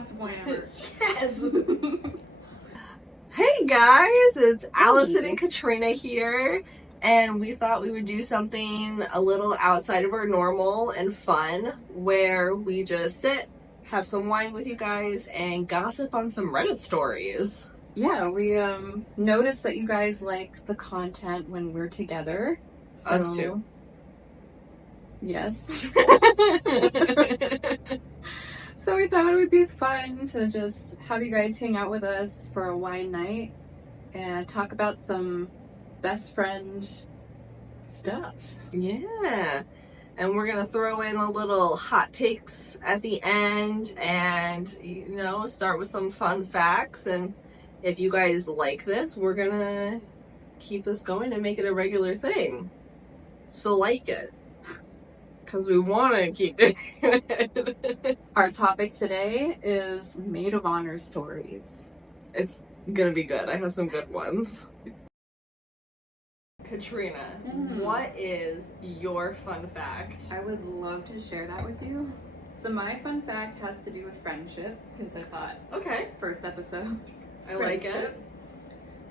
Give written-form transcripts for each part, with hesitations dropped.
glass of wine ever. Yes! Hey guys, it's Alysen and Katrina here, and we thought we would do something a little outside of our normal and fun, where we just sit, have some wine with you guys, and gossip on some Reddit stories. Yeah, we noticed that you guys like the content when we're together. So, Us too. Yes. So we thought it would be fun to just have you guys hang out with us for a wine night and talk about some best friend stuff. Yeah. And we're gonna throw in a little hot takes at the end and, start with some fun facts. And if you guys like this, we're gonna keep this going and make it a regular thing. So like it. Because we want to keep doing it. Our topic today is maid of honor stories. It's gonna be good. I have some good ones. Katrina, what is your fun fact? I would love to share that with you. So my fun fact has to do with friendship, because I thought, Okay. first episode. I like it.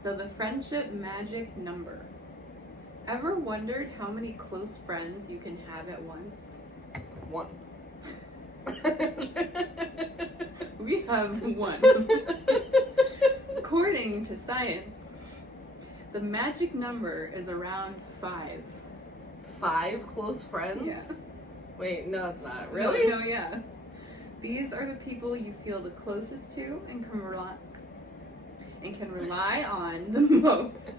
So the friendship magic number. Ever wondered how many close friends you can have at once? One. We have one. According to science, the magic number is around 5. 5 close friends? Yeah. Wait, no, it's not. Really? No, yeah. These are the people you feel the closest to and can rely on the most.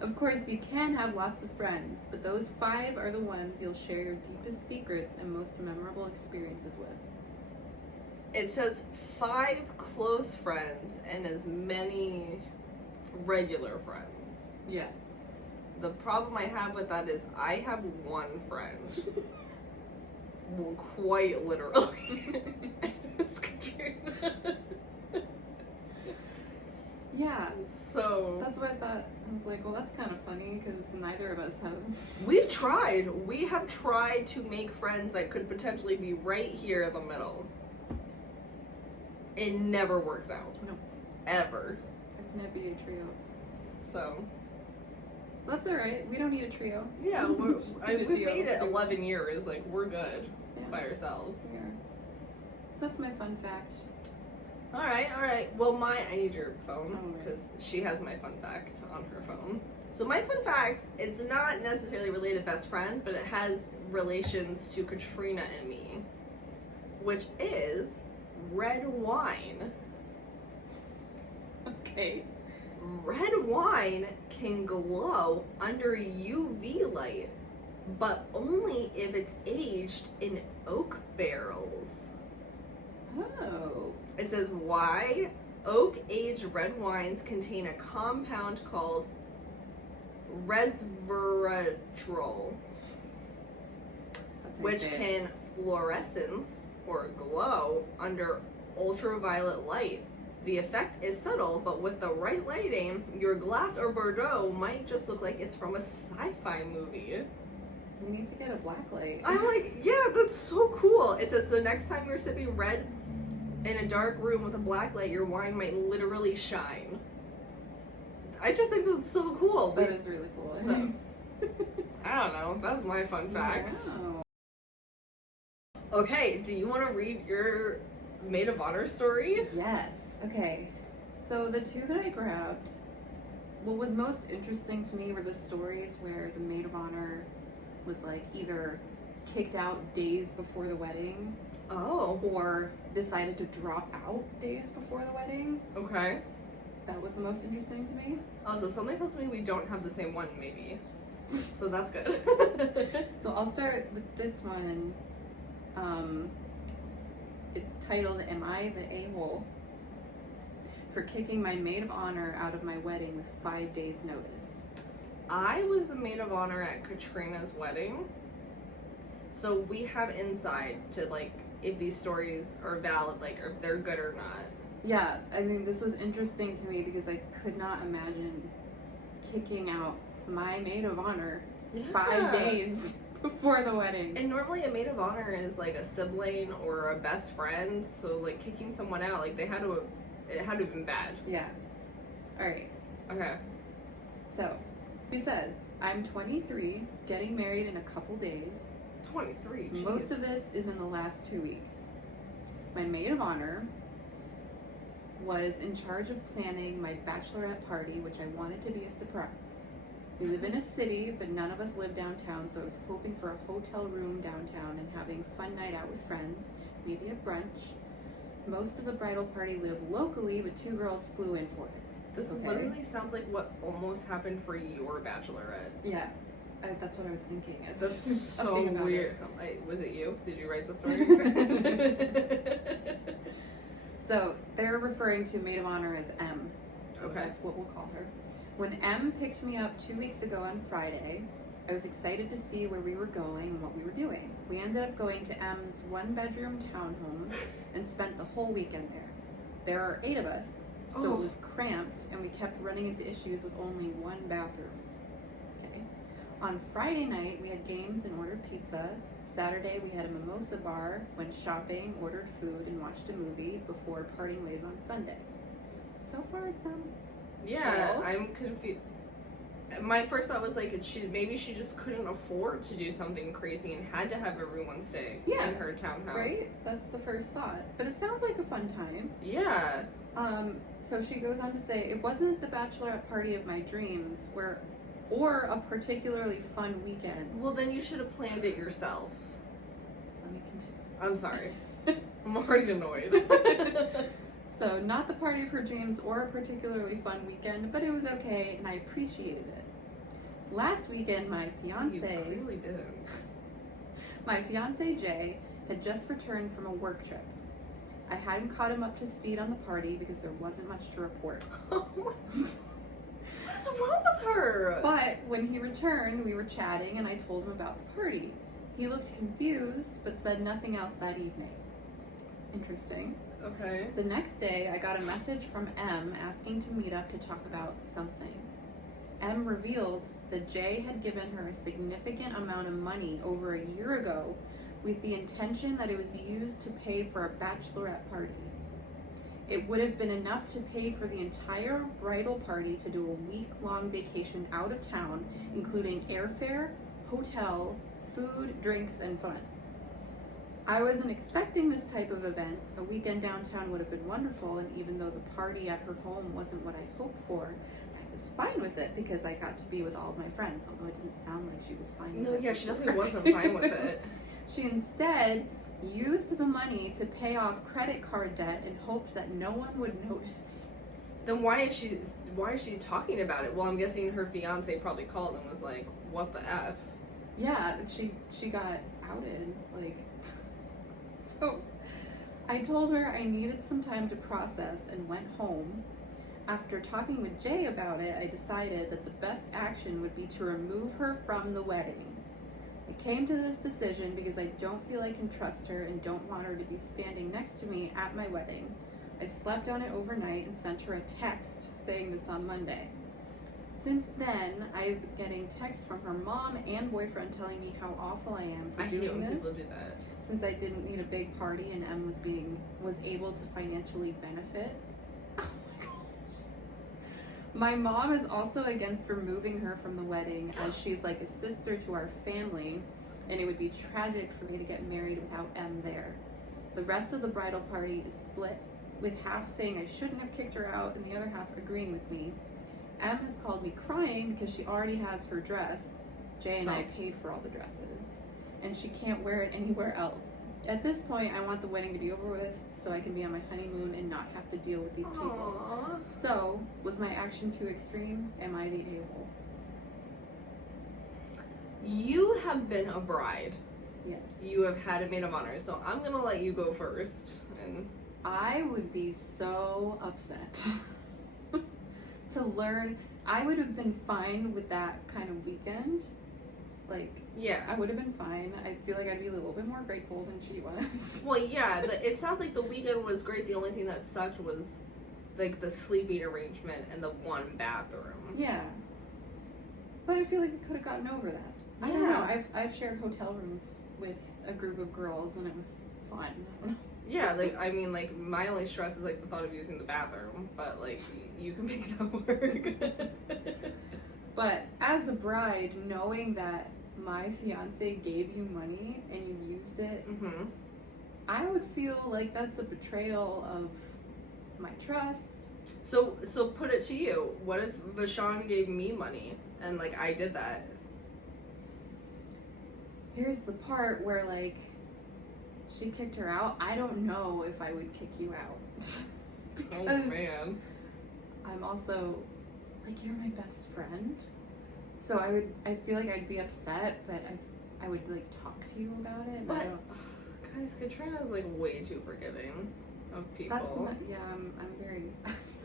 Of course, you can have lots of friends, but those 5 are the ones you'll share your deepest secrets and most memorable experiences with. It says 5 close friends and as many regular friends. Yes. The problem I have with that is I have one friend. Well, quite literally. It's Katrina. Yeah. So That's why I thought, I was like, well, that's kind of funny because neither of us have. we've tried. We have tried to make friends that could potentially be right here in the middle. It never works out. No. Ever. That can't be a trio. So That's alright. We don't need a trio. yeah, we've Deal. made it 11 years. Like, we're good Yeah. by ourselves. Yeah. So that's my fun fact. All right. Well, I need your phone Oh, right. because she has my fun fact on her phone. So my fun fact, it's not necessarily related to best friends, but it has relations to Katrina and me, which is red wine. Okay. Red wine can glow under UV light, but only if it's aged in oak barrels. Oh. It says why oak-aged red wines contain a compound called resveratrol, which can fluorescence or glow under ultraviolet light. The effect is subtle, but with the right lighting, your glass or Bordeaux might just look like it's from a sci-fi movie. We need to get a black light. I'm like, yeah, that's so cool. It says, so next time you're sipping red in a dark room with a black light, your wine might literally shine. I just think that's so cool. That is really cool. So, I don't know. That's my fun fact. Wow. Okay, do you want to read your maid of honor story? Yes. Okay. So the 2 that I grabbed, what was most interesting to me were the stories where the maid of honor was like either kicked out days before the wedding. Oh. Or decided to drop out days before the wedding. Okay. That was the most interesting to me. Oh, so somebody tells me we don't have the same one, maybe. So that's good. So I'll start with this one. It's titled, Am I the A-hole? For kicking my maid of honor out of my wedding with 5 days notice. I was the maid of honor at Katrina's wedding. So we have insight to, like, if these stories are valid, like, or if they're good or not. Yeah, I mean, this was interesting to me because I could not imagine kicking out my maid of honor 5 days before the wedding. And normally a maid of honor is like a sibling or a best friend, so like kicking someone out, like it had to have been bad. Yeah. Alright. Okay. So, she says, I'm 23, getting married in a couple days. 23, geez. Most of this is in the last 2 weeks. My maid of honor was in charge of planning my bachelorette party, which I wanted to be a surprise. We live in a city, but none of us live downtown, so I was hoping for a hotel room downtown and having a fun night out with friends, maybe a brunch. Most of the bridal party live locally, but 2 girls flew in for it. This literally sounds like what almost happened for your bachelorette. Yeah, that's what I was thinking. That's so weird. Was it you? Did you write the story? So they're referring to maid of honor as M. So that's what we'll call her. When M picked me up 2 weeks ago on Friday, I was excited to see where we were going and what we were doing. We ended up going to M's 1-bedroom townhome and spent the whole weekend there. There are 8 of us, so it was cramped and we kept running into issues with only 1 bathroom. Okay. On Friday night, we had games and ordered pizza. Saturday, we had a mimosa bar, went shopping, ordered food, and watched a movie before parting ways on Sunday. So far, it sounds chill. I'm confused. My first thought was like, maybe she just couldn't afford to do something crazy and had to have everyone stay in her townhouse. Right? That's the first thought. But it sounds like a fun time. Yeah. So she goes on to say, it wasn't the bachelorette party of my dreams, or a particularly fun weekend. Well, then you should have planned it yourself. Let me continue. I'm sorry. I'm already annoyed. So, not the party of her dreams or a particularly fun weekend, but it was okay and I appreciated it. Last weekend, my fiance... You clearly didn't. My fiance, Jay, had just returned from a work trip. I hadn't caught him up to speed on the party because there wasn't much to report. What is wrong with her? But when he returned, we were chatting and I told him about the party. He looked confused, but said nothing else that evening. Interesting. Okay. The next day, I got a message from M asking to meet up to talk about something. M revealed that Jay had given her a significant amount of money over a year ago with the intention that it was used to pay for a bachelorette party. It would have been enough to pay for the entire bridal party to do a week-long vacation out of town, including airfare, hotel, food, drinks, and fun. I wasn't expecting this type of event. A weekend downtown would have been wonderful, and even though the party at her home wasn't what I hoped for, I was fine with it because I got to be with all of my friends, although it didn't sound like she was fine with it. No, yeah, she definitely wasn't fine with it. She instead used the money to pay off credit card debt and hoped that no one would notice. Then why is she talking about it? Well, I'm guessing her fiance probably called and was like, "What the f?" Yeah, she got outed, like. So, I told her I needed some time to process and went home. After talking with Jay about it, I decided that the best action would be to remove her from the wedding. I came to this decision because I don't feel I can trust her and don't want her to be standing next to me at my wedding. I slept on it overnight and sent her a text saying this on Monday. Since then, I've been getting texts from her mom and boyfriend telling me how awful I am for doing this. I hate when people do that. Since I didn't need a big party and M was able to financially benefit. Oh my gosh. My mom is also against removing her from the wedding as she's like a sister to our family, and it would be tragic for me to get married without M there. The rest of the bridal party is split, with half saying I shouldn't have kicked her out and the other half agreeing with me. M has called me crying because she already has her dress. Jay and I paid for all the dresses. And she can't wear it anywhere else. At this point, I want the wedding to be over with so I can be on my honeymoon and not have to deal with these people. Aww. So, was my action too extreme? Am I the a-hole? You have been a bride. Yes. You have had a maid of honor, so I'm gonna let you go first. And I would be so upset to learn. I would have been fine with that kind of weekend. Like, yeah, I would have been fine. I feel like I'd be a little bit more grateful than she was. Well, yeah, it sounds like the weekend was great. The only thing that sucked was like the sleeping arrangement and the 1 bathroom. Yeah. But I feel like we could have gotten over that. I don't know. I've shared hotel rooms with a group of girls, and it was fun. Yeah, like, I mean, like, my only stress is, like, the thought of using the bathroom, but, like, you can make that work. But as a bride, knowing that my fiance gave you money and you used it, Mm-hmm. I would feel like that's a betrayal of my trust. So put it to you. What if Vashon gave me money and, like, I did that? Here's the part where, like, she kicked her out. I don't know if I would kick you out. Oh, man. I'm also, like, you're my best friend. So I feel like I'd be upset, but I would, like, talk to you about it. But, guys, Katrina's, like, way too forgiving of people. I'm very...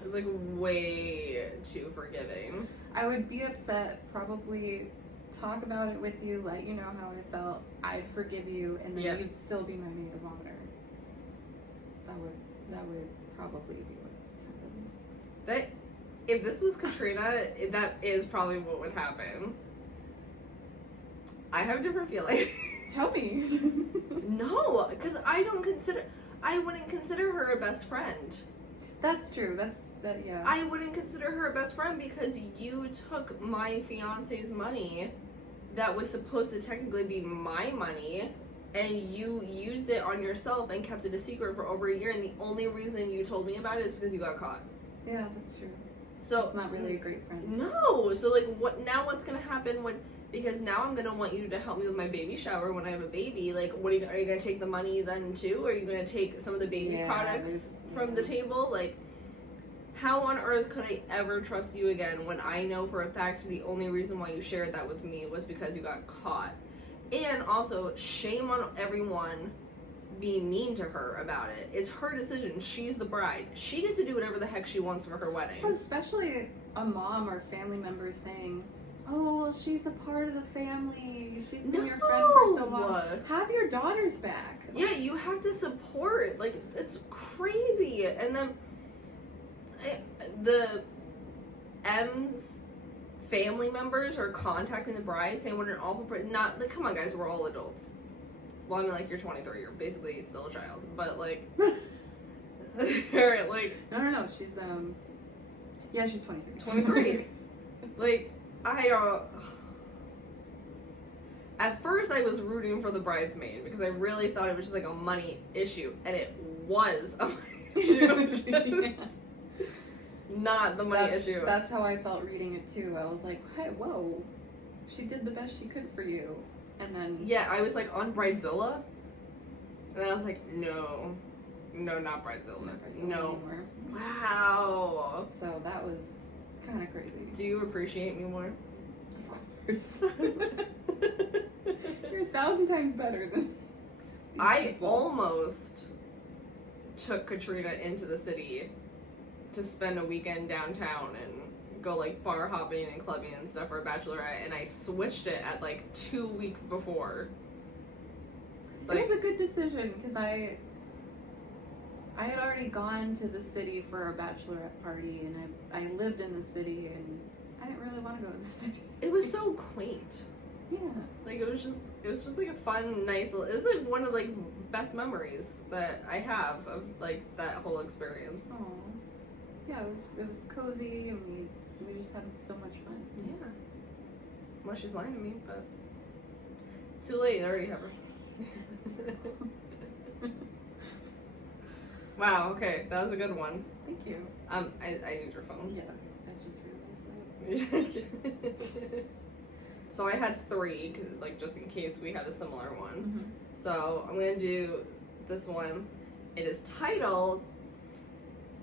like, way too forgiving. I would be upset, probably talk about it with you, let you know how I felt. I'd forgive you, and then you'd still be my maid of honor. That would probably be what happened. If this was Katrina, that is probably what would happen. I have a different feeling. Tell me. No, because I wouldn't consider her a best friend. That's true. Yeah. I wouldn't consider her a best friend because you took my fiance's money that was supposed to technically be my money, and you used it on yourself and kept it a secret for over a year, and the only reason you told me about it is because you got caught. Yeah, that's true. So it's not really a great friend. No. So, like, what's gonna happen because now I'm gonna want you to help me with my baby shower when I have a baby. Like, are you gonna take the money then too? Or are you gonna take some of the baby products from the table? Like, how on earth could I ever trust you again when I know for a fact the only reason why you shared that with me was because you got caught? And also, shame on everyone being mean to her about it. It's her decision. She's the bride. She gets to do whatever the heck she wants for her wedding. Especially a mom or family member saying, oh, well, she's a part of the family. She's been your friend for so long. Have your daughters back. Yeah, you have to support. Like, it's crazy. And then the M's family members are contacting the bride saying what an awful not like, come on guys, we're all adults. Well, I mean, like, you're 23, you're basically still a child, but like like no, she's yeah, she's 23. 23. Like, at first I was rooting for the bridesmaid because I really thought it was just like a money issue, and it was a money issue. Yeah. Not the money issue. That's how I felt reading it too. I was like, hey, whoa, she did the best she could for you. And then yeah, I was like on Bridezilla, and then I was like, no, not Bridezilla, no. Anymore. Wow. So that was kind of crazy. Do you appreciate me more? Of course. You're 1,000 times better than I people. almost took Katrina into the city to spend a weekend downtown and go like bar hopping and clubbing and stuff for a bachelorette, and I switched it at like 2 weeks before. Like, it was a good decision because I had already gone to the city for a bachelorette party, and I lived in the city, and I didn't really want to go to the city. It was so quaint. Yeah. Like, it was just like a fun, nice little, it's like one of like best memories that I have of like that whole experience. Oh. Yeah, it was cozy, and we just had so much fun. Yeah. Well, she's lying to me, but too late. I already have her. Wow. Okay, that was a good one. Thank you. I need your phone. Yeah, I just realized that. So I had 3, cause, like, just in case we had a similar one. Mm-hmm. So I'm gonna do this one. It is titled,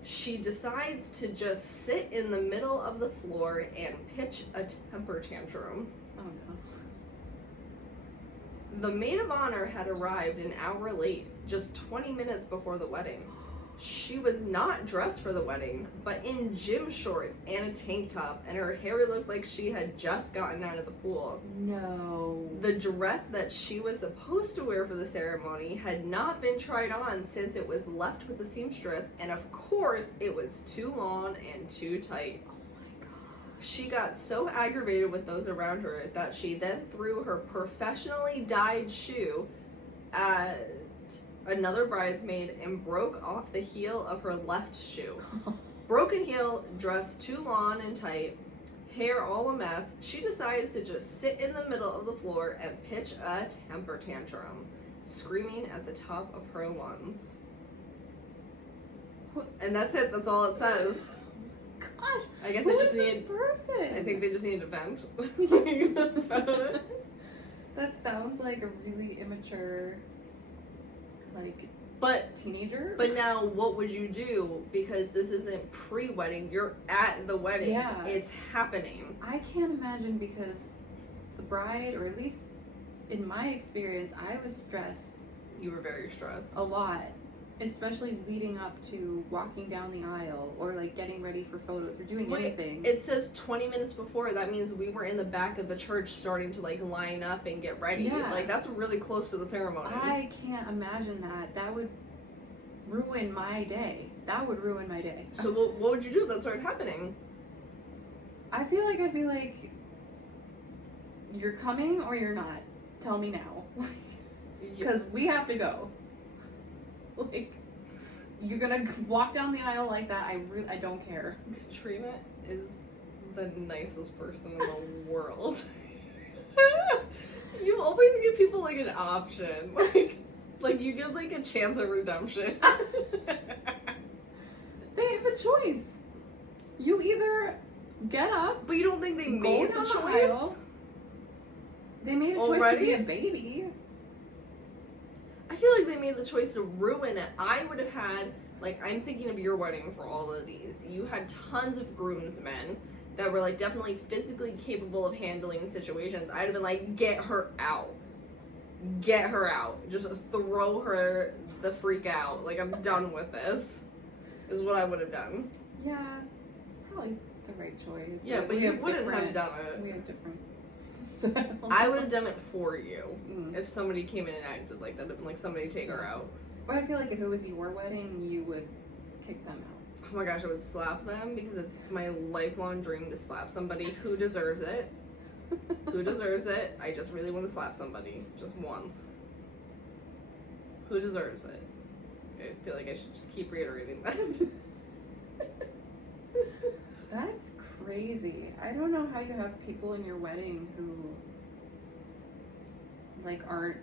"She decides to just sit in the middle of the floor and pitch a temper tantrum." Oh no. The maid of honor had arrived an hour late, just 20 minutes before the wedding. She was not dressed for the wedding, but in gym shorts and a tank top, and her hair looked like she had just gotten out of the pool. No. The dress that she was supposed to wear for the ceremony had not been tried on since it was left with the seamstress, and of course it was too long and too tight. Oh my god. She got so aggravated with those around her that she then threw her professionally dyed shoe at another bridesmaid and broke off the heel of her left shoe. Broken heel, dress too long and tight, hair all a mess. She decides to just sit in the middle of the floor and pitch a temper tantrum, screaming at the top of her lungs. And that's it. That's all it says. Gosh, I guess who I is just this need. person? I think they just need to vent. That sounds like a really immature, like, teenager. But now, what would you do? Because this isn't pre-wedding. You're at the wedding. Yeah. It's happening. I can't imagine, because the bride, or at least in my experience, I was stressed You were very stressed. a lot, especially leading up to walking down the aisle or like getting ready for photos or doing anything. It says 20 minutes before. That means we were in the back of the church starting to like line up and get ready. Yeah. Like that's really close to the ceremony. I can't imagine that. That would ruin my day. That would ruin my day. So what would you do if that started happening? I feel like I'd be like, you're coming or you're not. Tell me now. Because we have to go. Like, you're gonna walk down the aisle like that. I don't care. Katrina is the nicest person in the world. You always give people like an option. Like you give like a chance of redemption. They have a choice. You either get up, But you don't think they made the down the choice? aisle. They made a choice Already? to be a baby. I feel like they made the choice to ruin it. I would have had, like, I'm thinking of your wedding for all of these. You had tons of groomsmen that were, like, definitely physically capable of handling situations. I'd have been like, get her out. Get her out. Just throw her the freak out. Like, I'm done with this, is what I would have done. Yeah, it's probably the right choice. Yeah, Like, but we you have wouldn't have different- done it. We have different styles. I would have done it for you. Mm. If somebody came in and acted like that, like somebody take her out. But I feel like if it was your wedding, you would kick them out. Oh my gosh, I would slap them because it's my lifelong dream to slap somebody who deserves it. Who deserves it? I just really want to slap somebody. Just once. Who deserves it? I feel like I should just keep reiterating that. That's crazy. I don't know how you have people in your wedding who, like, aren't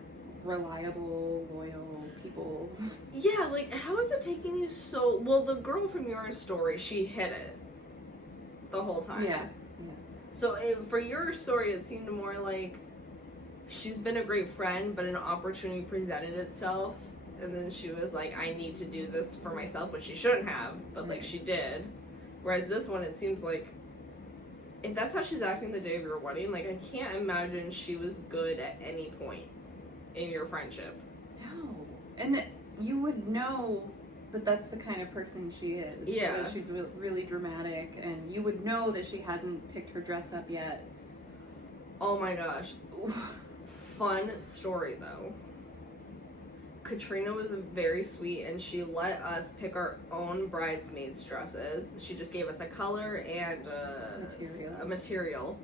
reliable, loyal people. Yeah, like, how is it taking you so... Well, the girl from your story, she hid it the whole time. Yeah. So for your story, it seemed more like she's been a great friend, but an opportunity presented itself, and then she was like, I need to do this for myself, which she shouldn't have, but like she did. Whereas this one, it seems like if that's how she's acting the day of your wedding, like I can't imagine she was good at any point in your friendship. No. And that you would know that that's the kind of person she is. Yeah. That she's really dramatic, and you would know that she hasn't picked her dress up yet. Oh my gosh. Fun story though. Katrina was very sweet and she let us pick our own bridesmaids dresses. She just gave us a color and a material.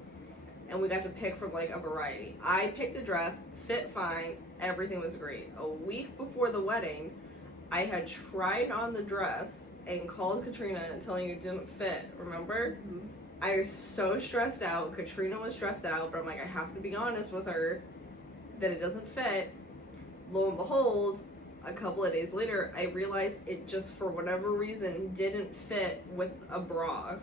And we got to pick from like a variety. I picked a dress, fit fine, everything was great. A week before the wedding, I had tried on the dress and called Katrina and telling her it didn't fit, remember? Mm-hmm. I was so stressed out. Katrina was stressed out, but I'm like, I have to be honest with her that it doesn't fit. Lo and behold, a couple of days later, I realized it just, for whatever reason, didn't fit with a bra.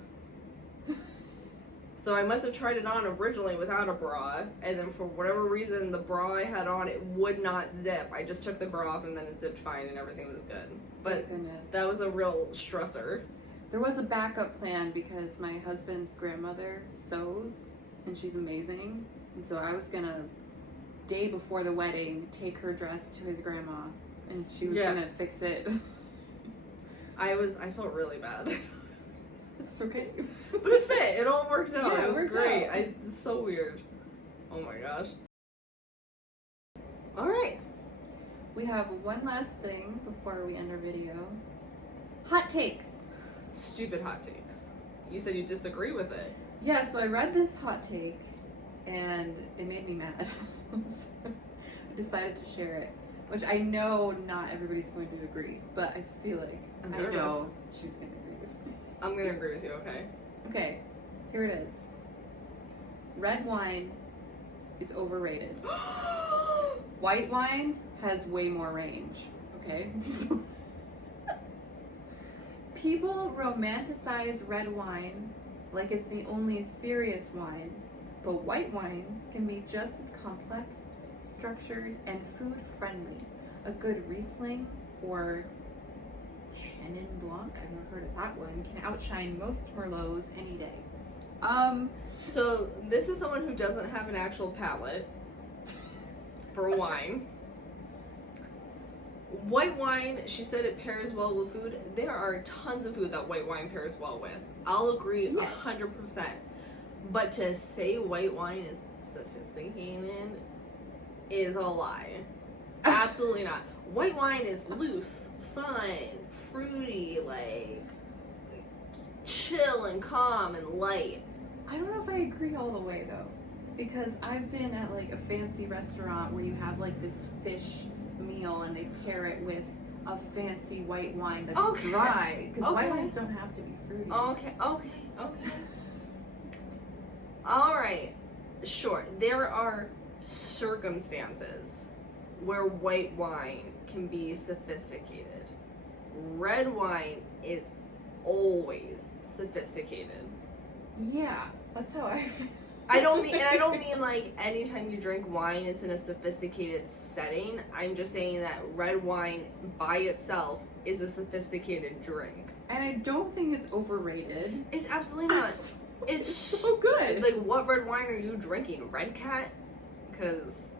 So I must have tried it on originally without a bra, and then for whatever reason, the bra I had on, it would not zip. I just took the bra off and then it zipped fine and everything was good. But Thank goodness. that was a real stressor. There was a backup plan because my husband's grandmother sews, and she's amazing. And so I was gonna, day before the wedding, take her dress to his grandma, and she was gonna fix it. I felt really bad. It's okay. But it fit. It all worked out. Yeah, it was worked great. out. It's so weird. Oh my gosh. Alright. We have one last thing before we end our video. Hot takes. Stupid hot takes. You said you disagree with it. Yeah, so I read this hot take, and it made me mad. I decided to share it, which I know not everybody's going to agree, but I feel like I know she's going to agree with me. I'm going to agree with you, okay? Okay, here it is. Red wine is overrated. White wine has way more range, okay? People romanticize red wine like it's the only serious wine, but white wines can be just as complex, structured, and food-friendly. A good Riesling or Chenin Blanc, I've never heard of that one, can outshine most Merlots any day. So this is someone who doesn't have an actual palate for wine. White wine, she said it pairs well with food. There are tons of food that white wine pairs well with. I'll agree 100%. But to say white wine is sophisticated is a lie. Absolutely not. White wine is loose, fun, fruity, like chill and calm and light. I don't know if I agree all the way though, because I've been at like a fancy restaurant where you have like this fish meal and they pair it with a fancy white wine that's dry, because white wines don't have to be fruity. Okay. All right, sure. There are circumstances where white wine can be sophisticated. Red wine is always sophisticated. Yeah, that's how I feel. I don't mean like anytime you drink wine it's in a sophisticated setting. I'm just saying that red wine by itself is a sophisticated drink. And I don't think it's overrated. It's absolutely not. It's so good. Like, what red wine are you drinking? Red Cat? Because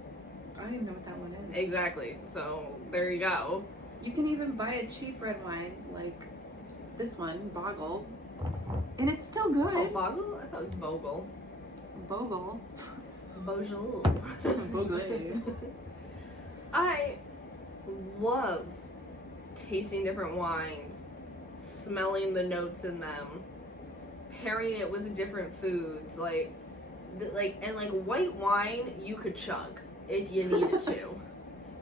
I don't even know what that one is. Exactly. So there you go. You can even buy a cheap red wine like this one, Boggle, and it's still good. Oh, Boggle? I thought it was Bogle. Bogle. Bogle. Bogle. I love tasting different wines, smelling the notes in them, pairing it with different foods, like white wine you could chug if you needed to.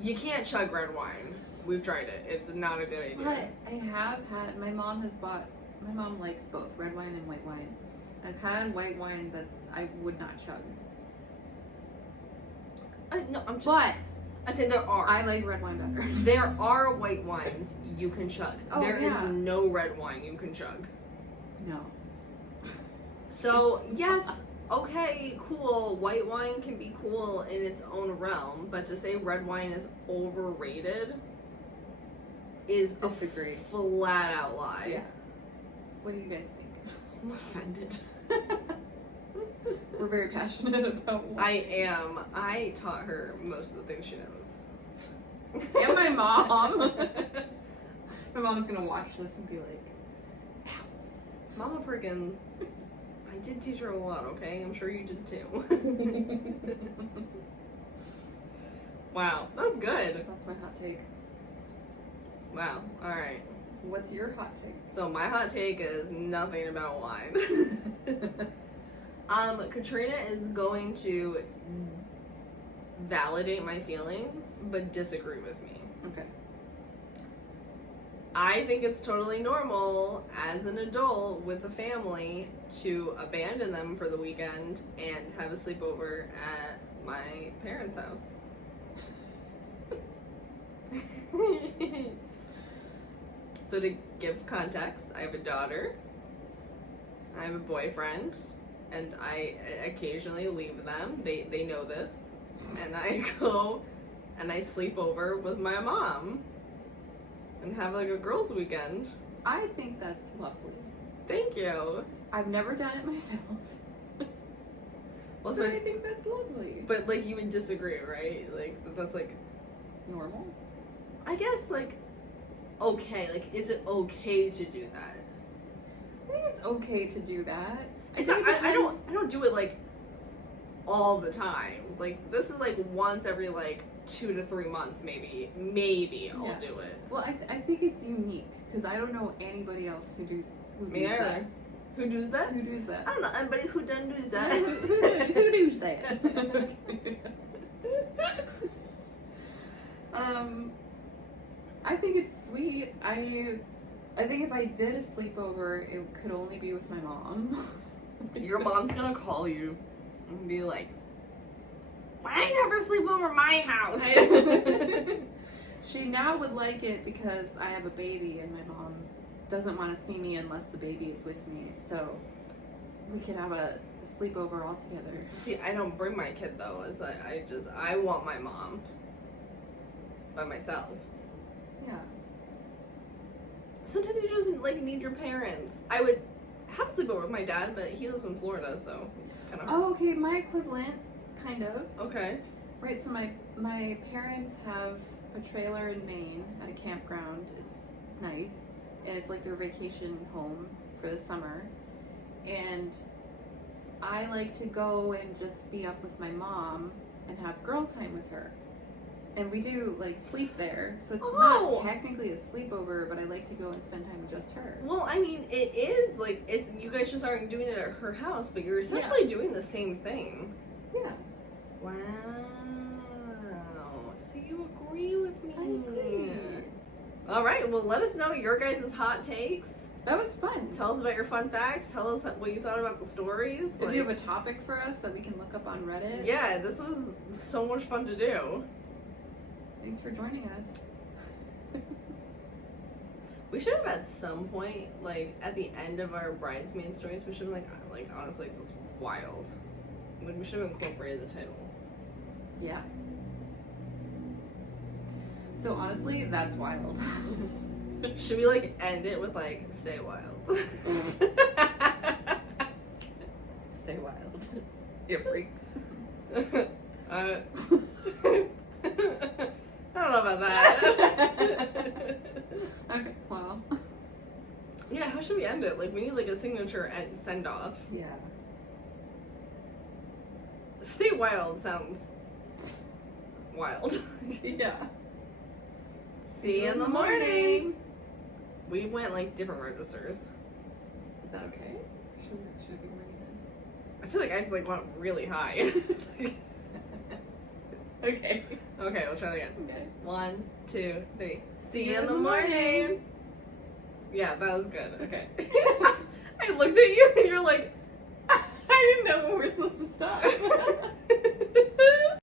You can't chug red wine. We've tried it. It's not a good idea. But I have had, my mom likes both red wine and white wine. I've had white wine that's I would not chug. I'm saying there are. I like red wine better. There are white wines you can chug. Oh, There is yeah. no red wine you can chug. No. So, yes, okay, cool. White wine can be cool in its own realm, but to say red wine is overrated is Disagree. a flat out lie. Yeah. What do you guys think? I'm offended. We're very passionate about wine. I am. I taught her most of the things she knows. And my mom. My mom's gonna watch this and be like, Alice. Mama Perkins, I did teach her a lot, okay? I'm sure you did too. Wow, that was good. That's my hot take. Wow, alright. What's your hot take? So my hot take is nothing about wine. Katrina is going to validate my feelings, but disagree with me. Okay. I think it's totally normal as an adult with a family to abandon them for the weekend and have a sleepover at my parents' house. So to give context, I have a daughter, I have a boyfriend, and I occasionally leave them. They know this. And I go and I sleep over with my mom and have like a girls' weekend. I think that's lovely. Thank you. I've never done it myself. Well, So I think that's lovely. but like you would disagree, right? Like that's like Normal? I guess like okay. Like is it okay to do that? I think it's okay to do that. It's not, I don't do it like all the time. Like this is like once every like 2 to 3 months maybe I'll do it. Well, I think it's unique because I don't know anybody else who does Me either. that. Who does that? Who does that? I don't know. Anybody who done does that? Who does that? I think it's sweet. I think if I did a sleepover, it could only be with my mom. Your mom's gonna call you and be like, "Why don't you have her sleep over my house?" She now would like it because I have a baby and my mom doesn't want to see me unless the baby is with me. So we can have a sleepover all together. See, I don't bring my kid though. I want my mom by myself. Yeah. Sometimes you just like need your parents. I would have a sleepover with my dad, but he lives in Florida, so kind of. Oh, okay. My equivalent, kind of. Okay. Right. So my parents have a trailer in Maine at a campground. It's nice, and it's like their vacation home for the summer. And I like to go and just be up with my mom and have girl time with her. And we do like sleep there, so it's not technically a sleepover, but I like to go and spend time with just her. Well, I mean, it is like it's you guys just aren't doing it at her house, but you're essentially doing the same thing. Yeah. Wow. So you agree with me? I agree. All right. Well, let us know your guys' hot takes. That was fun. Tell us about your fun facts. Tell us what you thought about the stories. If you have a topic for us that we can look up on Reddit. Yeah, this was so much fun to do. Thanks for joining us. We should have at some point, like at the end of our bridesmaid stories, we should have like honestly, that's wild. Like, we should have incorporated the title. Yeah. So honestly, that's wild. Should we like end it with like stay wild? Stay wild. You freaks. I don't know about that. Okay, well. Yeah, how should we end it? Like, we need like a signature and send off. Yeah. Stay wild sounds wild. Yeah. See you in the morning. We went like different registers. Is that okay? Should I be ready then? I feel like I just like went really high. Okay. Okay, we'll try that again. Okay. 1, 2, 3. See you in the morning. Yeah, that was good. Okay. I looked at you and you're like, I didn't know when we were supposed to stop.